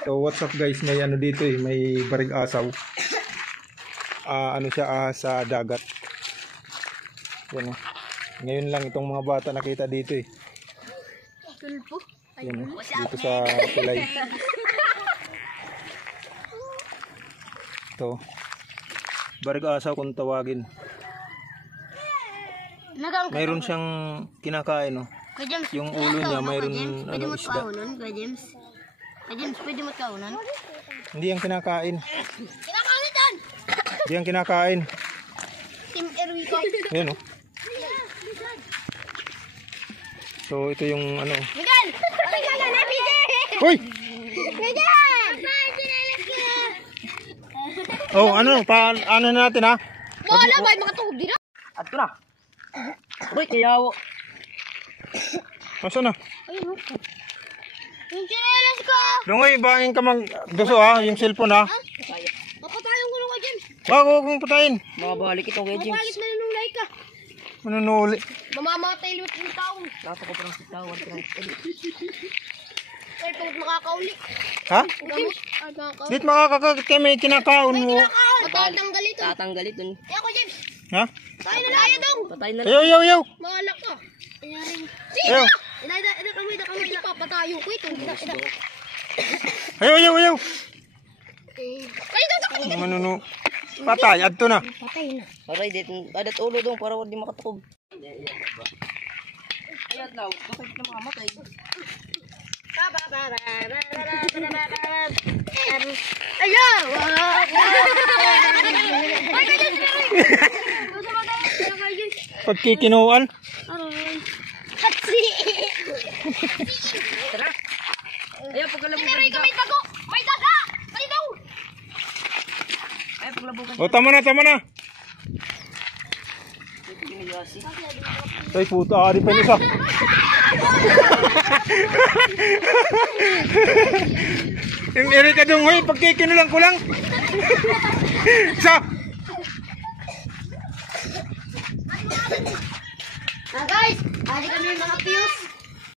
So what's up guys, may ano dito eh, may barig asaw. Ano siya sa dagat. Yan, ngayon lang itong mga bata nakita dito eh. Yan, dito sa tulay. Ito. Barig asaw kung tawagin. Mayroon siyang kinakain, no? Yung ulo niya mayroon ano, isda. Pwede mo kaunan? Hindi yung kinakain. Kinakain dyan! Hindi yung kinakain. Team Erwico. Ayan, no? So ito yung ano. Miguel! Miguel! Uy! Miguel! Oh, ano ano natin ha? Wala ba makatugog dito? Ato na. Uy, kayawo. Masa na? Ayun. Yung chinelas ko! Lungoy, bangin ka mag gusto ha, yung cellphone ha. Mapatayon ko nung dyan. Wag kong patayin. Mabalik itong kay James. Mapagit na nung like ka. Manunuli. Mamamatay luwit ng taong. Lato ko parang sitawan. Ay, pagod makakauli. Ha? Gamot. Ay, makakauli. Dito makakakakit kayo may kinakaon mo. Matatanggal ito. Tatanggalit dun. Eh ako, James. Ha? Tayo na tayo dong. Patay na lang. Ayaw, ayaw, ayaw. Mahalak ka. Ayaring. Ayaw. Ina kami napapatayo ko ito. Ayaw, ayaw, ayaw. Kayo dito. Manuno. Patay, adto na. Patay na. Aray, dito. Adat ulo dong para wala di makatukog. Ayan daw. Bakit na makamatay? Ayaw! Pagkikinuan. Hatsi! Tara. Ayaw, pagkalabog ka. May dago! May daga! May daw! Ayaw, pagkalabog ka. O, tama na, tama na. Ay, puta, ari pa isa. Eri ka dong, hoy, pagkikinulang ko lang. Sa. Guys, hari kami mga pius.